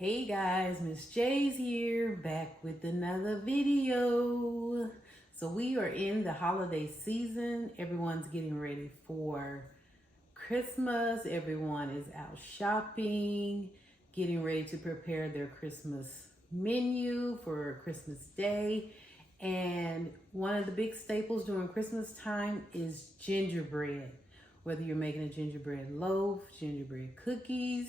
Hey guys, Miss J's here, back with another video. So we are in the holiday season. Everyone's getting ready for Christmas. Everyone is out shopping, getting ready to prepare their Christmas menu for Christmas Day. And one of the big staples during Christmas time is gingerbread. Whether you're making a gingerbread loaf, gingerbread cookies,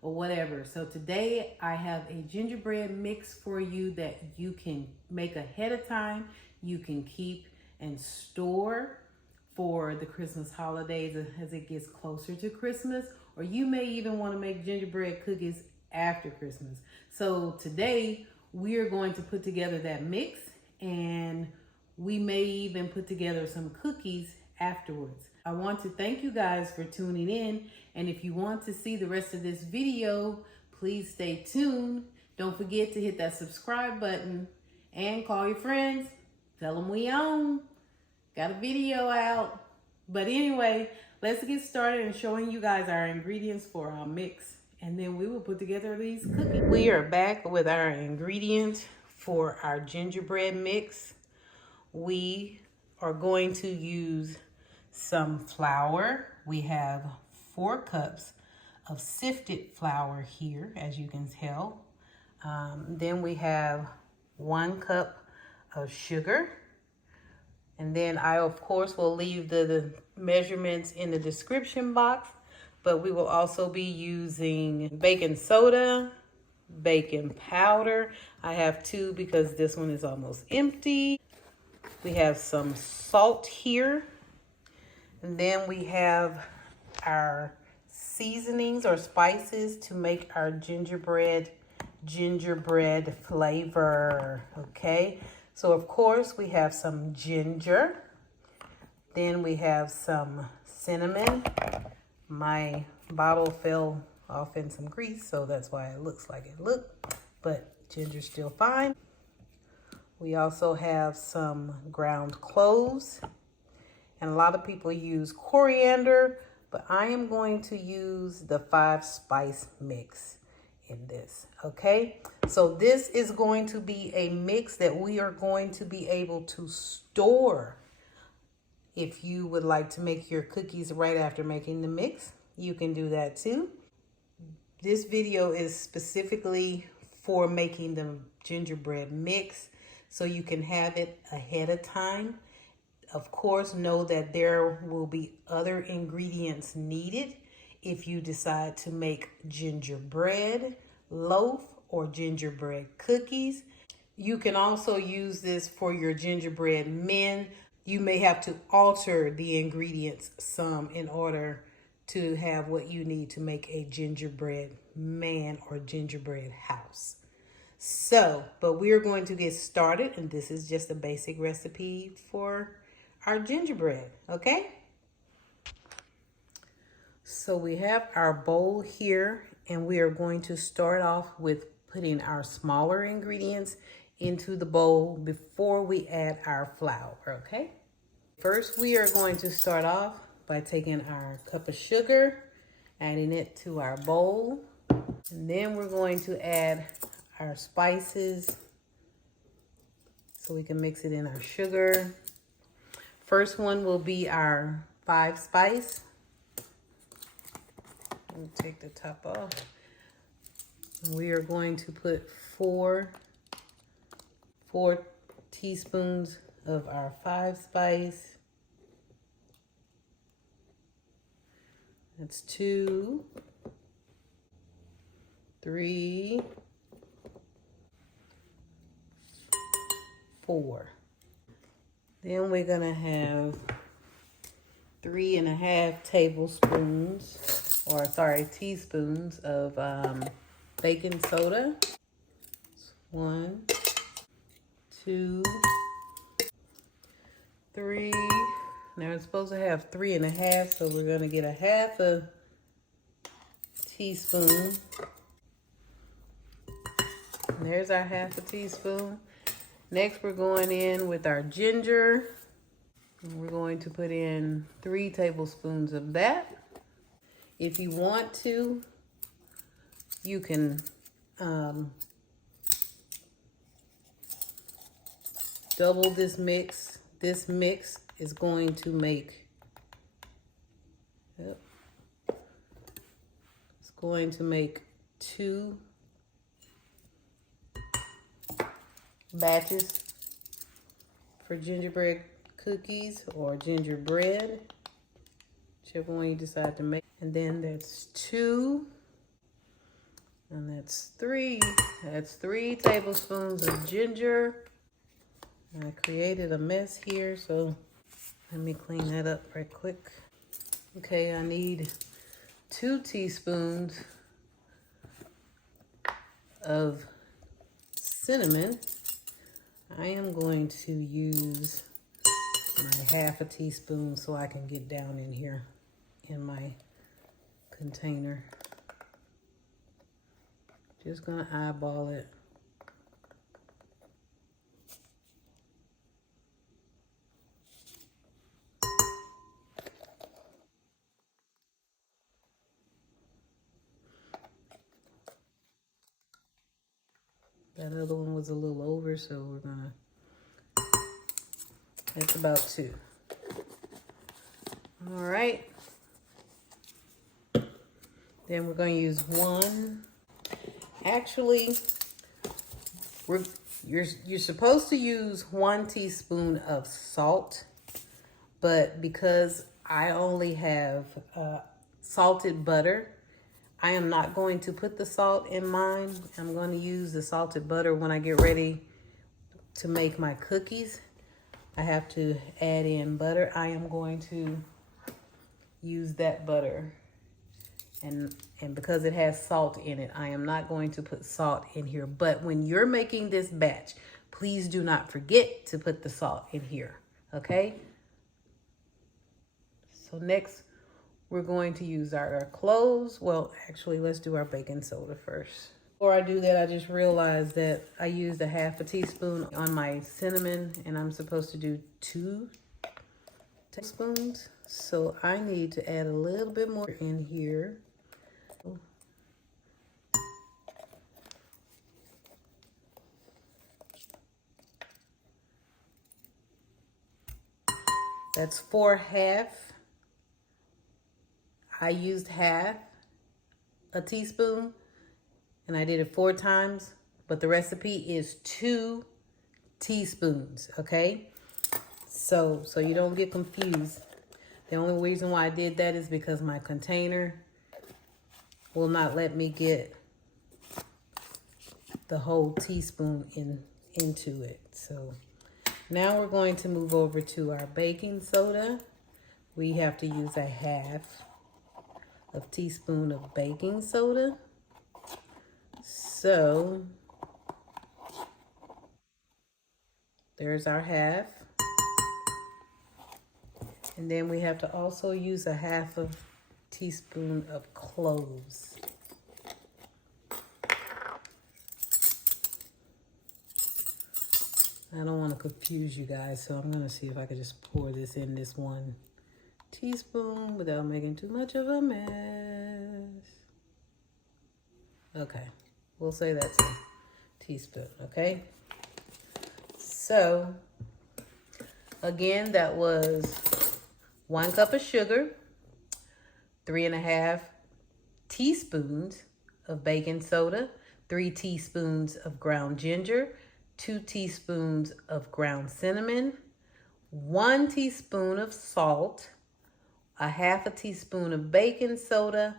or whatever. So today I have a gingerbread mix for you that you can make ahead of time. You can keep and store for the Christmas holidays as it gets closer to Christmas, or you may even want to make gingerbread cookies after Christmas. So today we are going to put together that mix, and we may even put together some cookies afterwards. I want to thank you guys for tuning in, and if you want to see the rest of this video, please stay tuned. Don't forget to hit that subscribe button and call your friends. Tell them we on. Got a video out. But anyway, let's get started and showing you guys our ingredients for our mix, and then we will put together these cookies. We are back with our ingredients for our gingerbread mix. We are going to use some flour. We have 4 cups of sifted flour here, as you can tell. Then we have 1 cup of sugar. And then I, of course, will leave the measurements in the description box. But we will also be using baking soda, baking powder. I have 2 because this one is almost empty. We have some salt here. And then we have our seasonings or spices to make our gingerbread flavor. Okay, so of course we have some ginger. Then we have some cinnamon. My bottle fell off in some grease, so that's why it looks like it looked, but ginger's still fine. We also have some ground cloves. And a lot of people use coriander, but I am going to use the 5-spice mix in this, okay? So this is going to be a mix that we are going to be able to store. If you would like to make your cookies right after making the mix, you can do that too. This video is specifically for making the gingerbread mix, so you can have it ahead of time. Of course, know that there will be other ingredients needed if you decide to make gingerbread loaf or gingerbread cookies. You can also use this for your gingerbread men. You may have to alter the ingredients some in order to have what you need to make a gingerbread man or gingerbread house. So, but we're going to get started, and this is just a basic recipe for our gingerbread, okay? So we have our bowl here, and we are going to start off with putting our smaller ingredients into the bowl before we add our flour, okay? First, we are going to start off by taking our cup of sugar, adding it to our bowl, and then we're going to add our spices so we can mix it in our sugar. First one will be our 5-spice. Let me take the top off. We are going to put 4 teaspoons of our 5-spice. That's 2, 3, 4. Then we're gonna have 3.5 teaspoons of baking soda. 1, 2, 3. Now it's supposed to have 3.5, so we're gonna get 1/2 teaspoon. And there's our 1/2 teaspoon. Next, we're going in with our ginger. We're going to put in 3 tablespoons of that. If you want to, you can double this mix. This mix is going to make, yep, it's going to make 2 batches for gingerbread cookies or gingerbread, whichever one you decide to make. And then that's 2, and that's 3. That's 3 tablespoons of ginger. I created a mess here, so let me clean that up right quick. Okay, I need 2 teaspoons of cinnamon. I am going to use my half a teaspoon so I can get down in here in my container. Just gonna eyeball it. That other one was a little over, so we're gonna, that's about 2. All right. Then we're gonna use 1. Actually, you're supposed to use 1 teaspoon of salt, but because I only have salted butter, I am not going to put the salt in mine. I'm going to use the salted butter when I get ready to make my cookies. I have to add in butter. I am going to use that butter. And because it has salt in it, I am not going to put salt in here. But when you're making this batch, please do not forget to put the salt in here, okay? So next, we're going to use our cloves. Well, actually, let's do our baking soda first. Before I do that, I just realized that I used a half a teaspoon on my cinnamon, and I'm supposed to do 2 tablespoons. So I need to add a little bit more in here. That's 4 half. I used half a teaspoon and I did it 4 times, but the recipe is 2 teaspoons, okay? So you don't get confused. The only reason why I did that is because my container will not let me get the whole teaspoon into it. So now we're going to move over to our baking soda. We have to use a half of teaspoon of baking soda. So there's our half. And then we have to also use a half of teaspoon of cloves. I don't want to confuse you guys, so I'm going to see if I can just pour this in this 1 teaspoon without making too much of a mess. Okay, we'll say that's a teaspoon, okay? So, again, that was 1 cup of sugar, 3½ teaspoons of baking soda, 3 teaspoons of ground ginger, 2 teaspoons of ground cinnamon, 1 teaspoon of salt, a half a teaspoon of baking soda,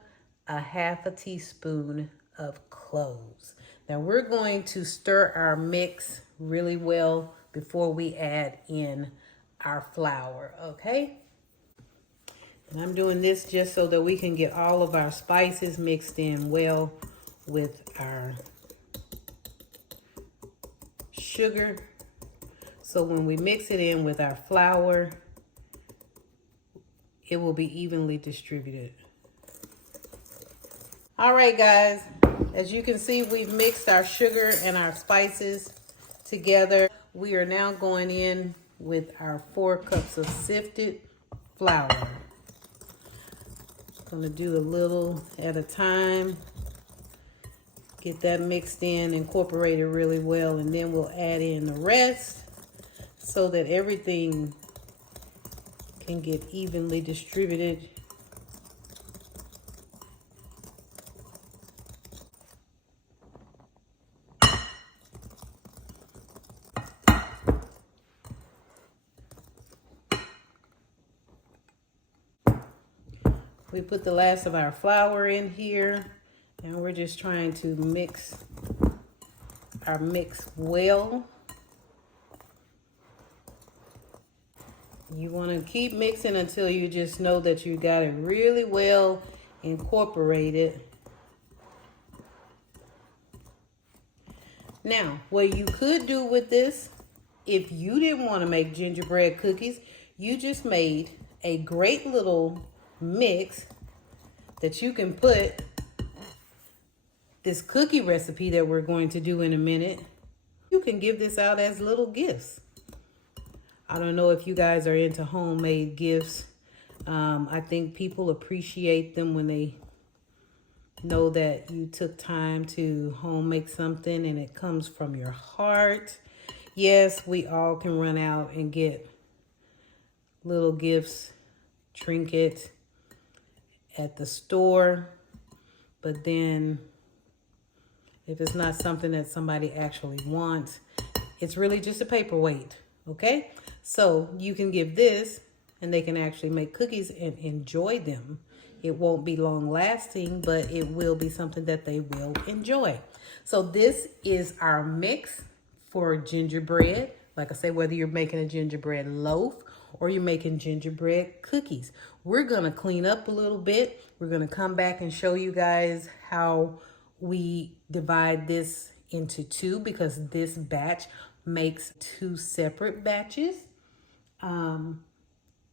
a half a teaspoon of cloves. Now we're going to stir our mix really well before we add in our flour, okay? And I'm doing this just so that we can get all of our spices mixed in well with our sugar. So when we mix it in with our flour, it will be evenly distributed. All right, guys, as you can see, we've mixed our sugar and our spices together. We are now going in with our 4 cups of sifted flour. Just gonna do a little at a time. Get that mixed in, incorporated really well, and then we'll add in the rest so that everything can get evenly distributed. We put the last of our flour in here, and we're just trying to mix our mix well. You want to keep mixing until you just know that you got it really well incorporated. Now, what you could do with this, if you didn't want to make gingerbread cookies, you just made a great little mix that you can put this cookie recipe that we're going to do in a minute. You can give this out as little gifts. I don't know if you guys are into homemade gifts. I think people appreciate them when they know that you took time to home make something and it comes from your heart. Yes, we all can run out and get little gifts, trinkets at the store, but then if it's not something that somebody actually wants, it's really just a paperweight, okay? So you can give this and they can actually make cookies and enjoy them. It won't be long lasting, but it will be something that they will enjoy. So this is our mix for gingerbread. Like I say, whether you're making a gingerbread loaf or you're making gingerbread cookies. We're gonna clean up a little bit. We're gonna come back and show you guys how we divide this into two, because this batch makes two separate batches.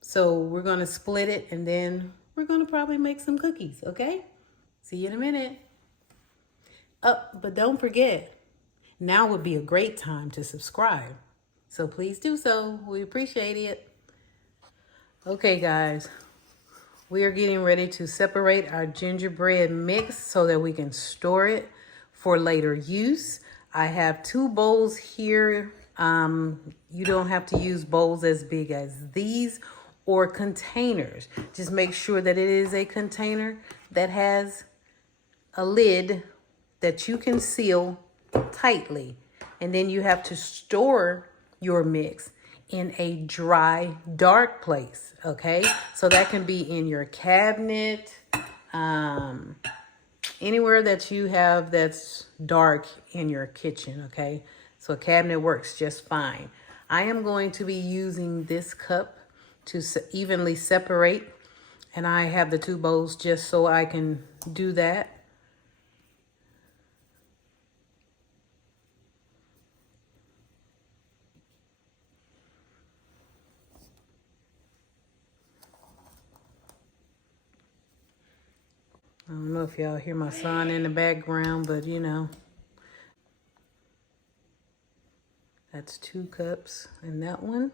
So we're gonna split it and then we're gonna probably make some cookies, okay? See you in a minute. But don't forget, now would be a great time to subscribe. So please do so, we appreciate it. Okay guys, we are getting ready to separate our gingerbread mix so that we can store it for later use. I have 2 bowls here. You don't have to use bowls as big as these or containers. Just make sure that it is a container that has a lid that you can seal tightly. And then you have to store your mix in a dry, dark place, okay? So that can be in your cabinet, anywhere that you have that's dark in your kitchen, okay? So a cabinet works just fine. I am going to be using this cup to evenly separate, and I have the 2 bowls just so I can do that. I don't know if y'all hear my son in the background, but you know, that's 2 cups in that one.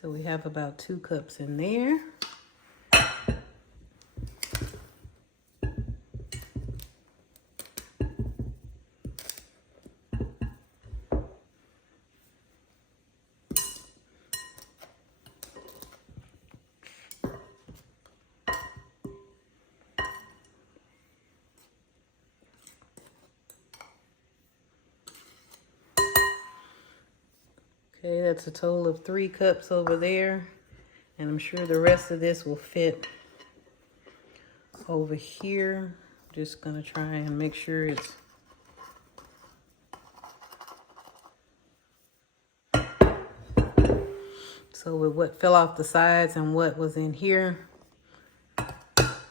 So we have about 2 cups in there. Okay, that's a total of 3 cups over there. And I'm sure the rest of this will fit over here. Just gonna try and make sure it's so with what fell off the sides and what was in here,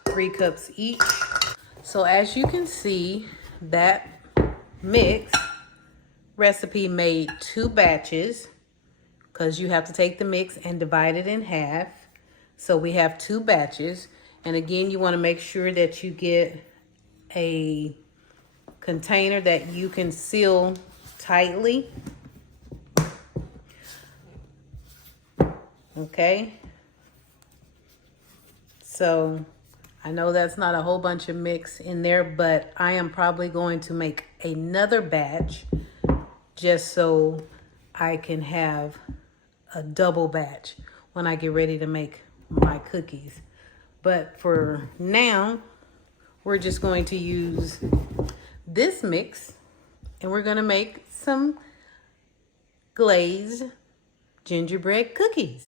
3 cups each. So as you can see, that mix recipe made 2 batches, because you have to take the mix and divide it in half. So we have 2 batches. And again, you want to make sure that you get a container that you can seal tightly. Okay. So I know that's not a whole bunch of mix in there, but I am probably going to make another batch just so I can have a double batch when I get ready to make my cookies. But for now, we're just going to use this mix and we're going to make some glazed gingerbread cookies.